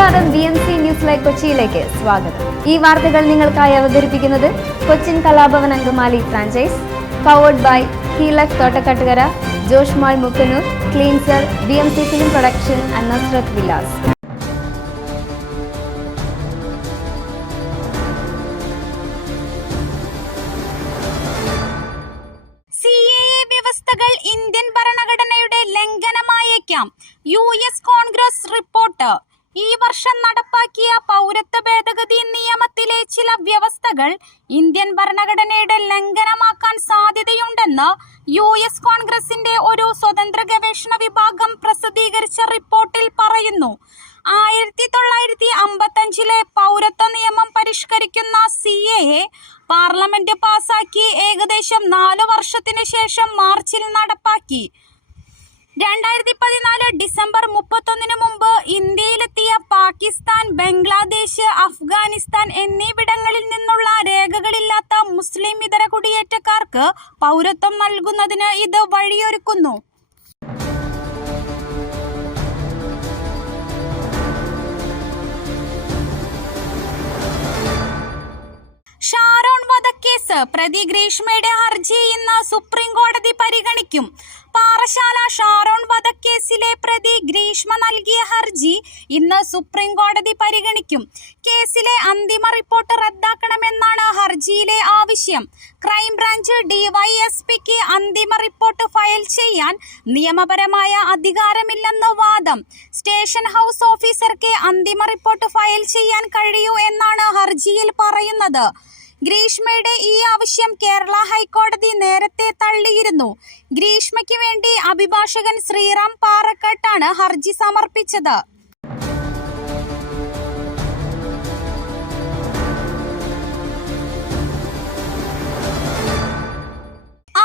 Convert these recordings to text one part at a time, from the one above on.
നമസ്കാരം, BMC news live കൊച്ചിയിലേക്ക് സ്വാഗതം. ഈ വാർത്തകൾ നിങ്ങൾക്കായി അവതരിപ്പിക്കുന്നത് Cochin Kalabhavan Angamaly franchise, powered by ഹീലക് Thottakattukara, Josh mall Mookkannoor, cleanser, BMC film production and Nazareth Vilas. വ്യവസ്ഥകൾ ഇന്ത്യൻ ഭരണഘടനയുടെ ലംഘനമായേക്കാം. US Congress report. ഈ വർഷം നടപ്പാക്കിയ പൗരത്വ ഭേദഗതി നിയമത്തിലെ ചില വ്യവസ്ഥകൾ ഇന്ത്യൻ ഭരണഘടനയുടെ ലംഘനമാക്കാൻ സാധ്യതയുണ്ടെന്ന് US കോൺഗ്രസിന്റെ ഒരു സ്വതന്ത്ര ഗവേഷണ വിഭാഗം പ്രസിദ്ധീകരിച്ച റിപ്പോർട്ടിൽ പറയുന്നു. 1955 പൗരത്വ നിയമം പരിഷ്കരിക്കുന്ന CAA പാർലമെന്റ് പാസാക്കി ഏകദേശം 4 വർഷത്തിനു ശേഷം മാർച്ചിൽ നടപ്പാക്കി. 2014 ഡിസംബർ 31 മുമ്പ് ഇന്ത്യയിലെത്തിയ പാകിസ്ഥാൻ, ബംഗ്ലാദേശ്, അഫ്ഗാനിസ്ഥാൻ എന്നിവിടങ്ങളിൽ നിന്നുള്ള രേഖകളില്ലാത്ത മുസ്ലിം ഇതര കുടിയേറ്റക്കാർക്ക് പൗരത്വം നൽകുന്നതിന് ഇത് വഴിയൊരുക്കുന്നു. ഷാരോൺ വധക്കേസ് പ്രതി ഗ്രീഷ്മയുടെ ഹർജി ഇന്ന് സുപ്രീം കോടതി പരിഗണിക്കും. പാറശാല ഷാരോൺ വധക്കേസിലെ പ്രതി ഗ്രീഷ്മ നൽകിയ ഹർജി ഇന്ന് സുപ്രീം കോടതി പരിഗണിക്കും. കേസിലെ അന്തിമ റിപ്പോർട്ട് റദ്ദാക്കണമെന്നാണ് ഹർജിയിലെ ആവശ്യം. ക്രൈംബ്രാഞ്ച് DYSPക്ക് അന്തിമ റിപ്പോർട്ട് ഫയൽ ചെയ്യാൻ നിയമപരമായ അധികാരമില്ലെന്ന് വാദം. സ്റ്റേഷൻ ഹൗസ് ഓഫീസർക്ക് അന്തിമ റിപ്പോർട്ട് ഫയൽ ചെയ്യാൻ കഴിയൂ എന്നാണ് ഹർജിയിൽ പറയുന്നത്. ഗ്രീഷ്മയുടെ ഈ ആവശ്യം കേരള ഹൈക്കോടതി നേരത്തെ തള്ളിയിരുന്നു. ഗ്രീഷ്മയ്ക്ക് വേണ്ടി അഭിഭാഷകൻ ശ്രീറാം പാറക്കാട്ടാണ് ഹർജി സമർപ്പിച്ചത്.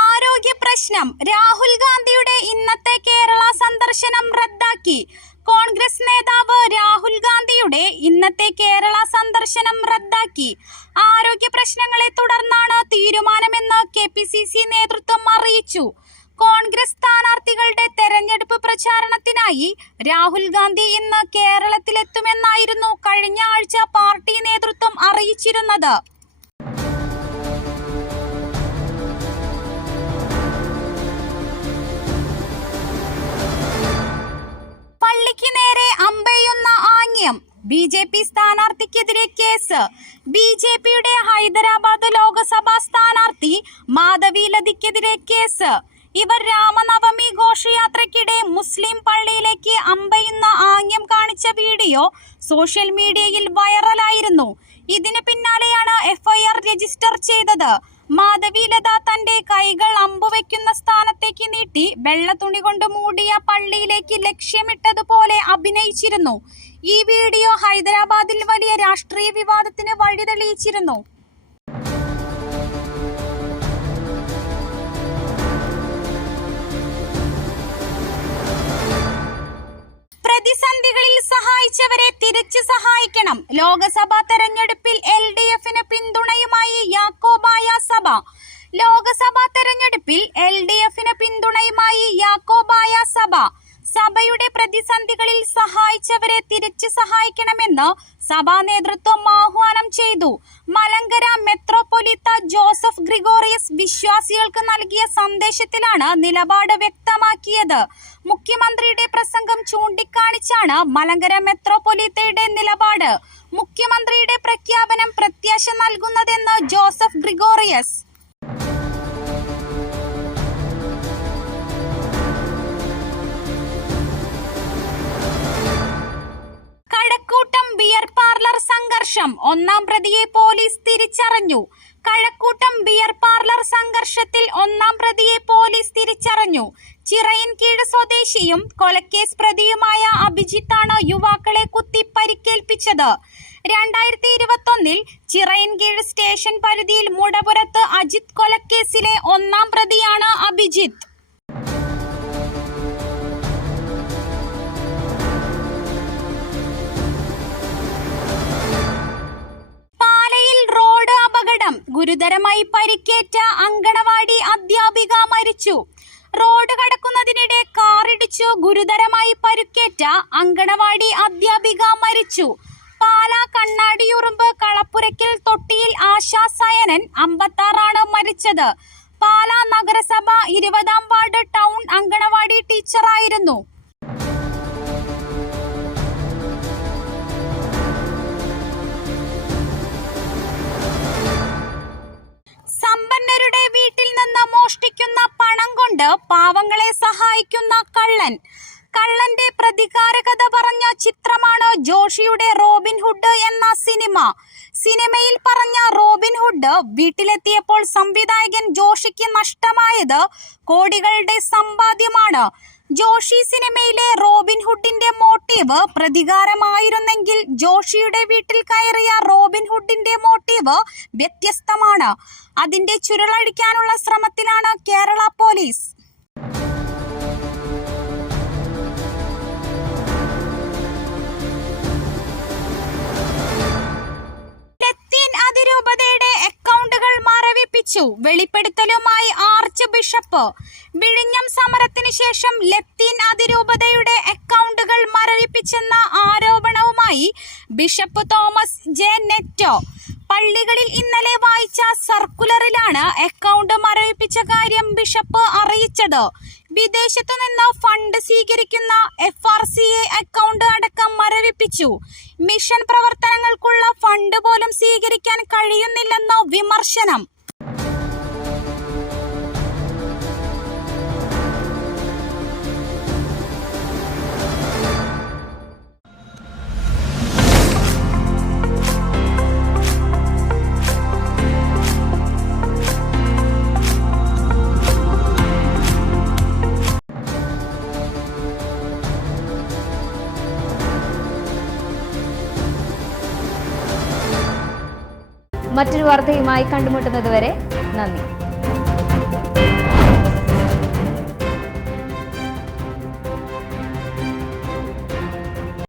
ആരോഗ്യ പ്രശ്നം. രാഹുൽ ഗാന്ധിയുടെ ഇന്നത്തെ കേരള സന്ദർശനം റദ്ദാക്കി. കോൺഗ്രസ് നേതാവ് രാഹുൽ ഗാന്ധിയുടെ ഇന്നത്തെ കേരള സന്ദർശനം റദ്ദാക്കി. ആരോഗ്യ പ്രശ്നങ്ങളെ തുടർന്നാണ് തീരുമാനമെന്ന് KPCC നേതൃത്വം അറിയിച്ചു. കോൺഗ്രസ് സ്ഥാനാർത്ഥികളുടെ തെരഞ്ഞെടുപ്പ് പ്രചാരണത്തിനായി രാഹുൽ ഗാന്ധി ഇന്ന് കേരളത്തിലെത്തുമെന്നായിരുന്നു കഴിഞ്ഞ ആഴ്ച പാർട്ടി നേതൃത്വം അറിയിച്ചിരുന്നത്. പള്ളിക്ക് നേരെ അമ്പെയ്യുന്ന ആംഗ്യം. BJP സ്ഥാനാർത്ഥിക്കെതിരെ കേസ്. BJPയുടെ ഹൈദരാബാദ് ലോക്സഭാ സ്ഥാനാർത്ഥി മാധവി ലതിക്കെതിരെ കേസ്. ഇവർ രാമനവമി ഘോഷയാത്രയ്ക്കിടെ മുസ്ലിം പള്ളിയിലേക്ക് അമ്പെയ്യുന്ന ആംഗ്യം കാണിച്ച വീഡിയോ സോഷ്യൽ മീഡിയയിൽ വൈറലായിരുന്നു. ഇതിന് പിന്നാലെയാണ് FIR രജിസ്റ്റർ ചെയ്തത്. മാധവി ലത തന്റെ കൈകൾ അമ്പുവെക്കുന്ന സ്ഥാനത്തേക്ക് നീട്ടി വെള്ള തുണി കൊണ്ട് മൂടിയ പള്ളിയിലേക്ക് ലക്ഷ്യമിട്ടതുപോലെ അഭിനയിച്ചിരുന്നു. ഈ വീഡിയോ ഹൈദരാബാദിൽ വലിയ രാഷ്ട്രീയ വിവാദത്തിന് വഴിതെളിയിച്ചിരുന്നു. പ്രതിസന്ധികളിൽ സഹായിച്ചവരെ തിരിച്ചു സഹായിക്കണം. ലോക്സഭാ തെരഞ്ഞെടുപ്പിൽ LDFന് പിന്തുണയുമായി യാക്കോബായ സഭ. ലോക്സഭാ തെരഞ്ഞെടുപ്പിൽ LDFന് പിന്തുണയുമായി യാക്കോബായ സഭ. സഭയുടെ പ്രതിസന്ധികളിൽ സഹായിച്ചവരെ തിരിച്ചു സഹായിക്കണമെന്ന് സഭാ നേതൃത്വം ആഹ്വാനം ചെയ്തു. മലങ്കര മെത്രോപൊലീത്ത ജോസഫ് ഗ്രിഗോറിയസ് വിശ്വാസികൾക്ക് നൽകിയ സന്ദേശത്തിലാണ് നിലപാട് വ്യക്തമാക്കിയത്. മുഖ്യമന്ത്രിയുടെ പ്രസംഗം ചൂണ്ടിക്കാണിച്ചാണ് മലങ്കര മെത്രോപൊലീത്തയുടെ നിലപാട്. മുഖ്യമന്ത്രിയുടെ പ്രഖ്യാപനം പ്രത്യാശ നൽകുന്നതെന്ന് ജോസഫ് ഗ്രിഗോറിയസ്. കഴക്കൂട്ടം ബിയർ പാർലർ സംഘർഷം. 1-ാം പ്രതിയെ പോലീസ് തിരിച്ചറിഞ്ഞു. കഴക്കൂട്ടം ബിയർ പാർലർ സംഘർഷത്തിൽ 1-ാം പ്രതിയെ പോലീസ് തിരിച്ചറിഞ്ഞു. ചിറയിൻകീഴ് സ്വദേശിയും കൊലക്കേസ് പ്രതിയുമായ അഭിജിത്താണ് യുവാക്കളെ കുത്തി പരിക്കേൽപ്പിച്ചത്. 2021 ചിറയിൻകീഴ് സ്റ്റേഷൻ പരിധിയിൽ മുടപുരത്ത് അജിത് കൊലക്കേസിലെ 1-ാം പ്രതിയാണ് അഭിജിത്ത്. ഗുരുതരമായി പരിക്കേറ്റ അങ്കണവാടി അധ്യാപിക മരിച്ചു. റോഡ് കടക്കുന്നതിനിടെ കാർ കാറിടിച്ചു ഗുരുതരമായി പരുക്കേറ്റ അങ്കണവാടി അധ്യാപിക മരിച്ചു. പാലാ കണ്ണാടിയുറുമ്പ് കളപ്പുരയ്ക്കൽ തൊട്ടിയിൽ ആശാ സയനൻ 56 മരിച്ചത്. പാലാ നഗരസഭ 20-ാം വാർഡ് ടൗൺ അങ്കണവാടി ടീച്ചറായിരുന്നു. സമ്പന്നരുടെ വീട്ടിൽ നിന്ന് മോഷ്ടിക്കുന്ന പണം കൊണ്ട് പാവങ്ങളെ സഹായിക്കുന്ന കള്ളൻ. കള്ളന്റെ പ്രതികാരകഥ പറഞ്ഞ ചിത്രമാണ് ജോഷിയുടെ റോബിൻഹുഡ് എന്ന സിനിമ. സിനിമയിൽ പറഞ്ഞ റോബിൻഹുഡ് വീട്ടിലെത്തിയപ്പോൾ സംവിധായകൻ ജോഷിക്ക് നഷ്ടമായത് കോടികളുടെ സമ്പാദ്യമാണ്. ജോഷി സിനിമയിലെ റോബിൻഹുഡിന്റെ മോട്ടീവ് പ്രതികാരമായിരുന്നെങ്കിൽ ജോഷിയുടെ വീട്ടിൽ കയറിയ റോബിൻഹുഡിന്റെ മോട്ടീവ് വ്യത്യസ്തമാണ്. അതിന്റെ ചുരുളഴിക്കാനുള്ള ശ്രമത്തിലാണ് കേരള പോലീസ്. അതിരൂപതയുടെ അക്കൗണ്ടുകൾ മരവിപ്പിച്ചു. വെളിപ്പെടുത്തലുമായി ആർച്ച് ബിഷപ്പ്. വിഴിഞ്ഞം സമരത്തിന് ശേഷം ലത്തീൻ അതിരൂപതയുടെ അക്കൗണ്ടുകൾ മരവിപ്പിച്ചെന്ന ആരോപണവുമായി ബിഷപ്പ് തോമസ് ജെ നെറ്റോ. പള്ളികളിൽ ഇന്നലെ വായിച്ച സർക്കുലറിലാണ് അക്കൗണ്ട് മരവിപ്പിച്ച കാര്യം ബിഷപ്പ് അറിയിച്ചത്. വിദേശത്തു നിന്ന് ഫണ്ട് സ്വീകരിക്കുന്ന FRCA അക്കൗണ്ട് അടക്കം മരവിപ്പിച്ചു. മിഷൻ പ്രവർത്തനങ്ങൾക്കുള്ള ഫണ്ട് പോലും സ്വീകരിക്കാൻ കഴിയുന്നില്ലെന്ന് വിമർശനം. മറ്റൊരു വാർത്തയുമായി കണ്ടുമുട്ടുന്നതുവരെ നന്ദി.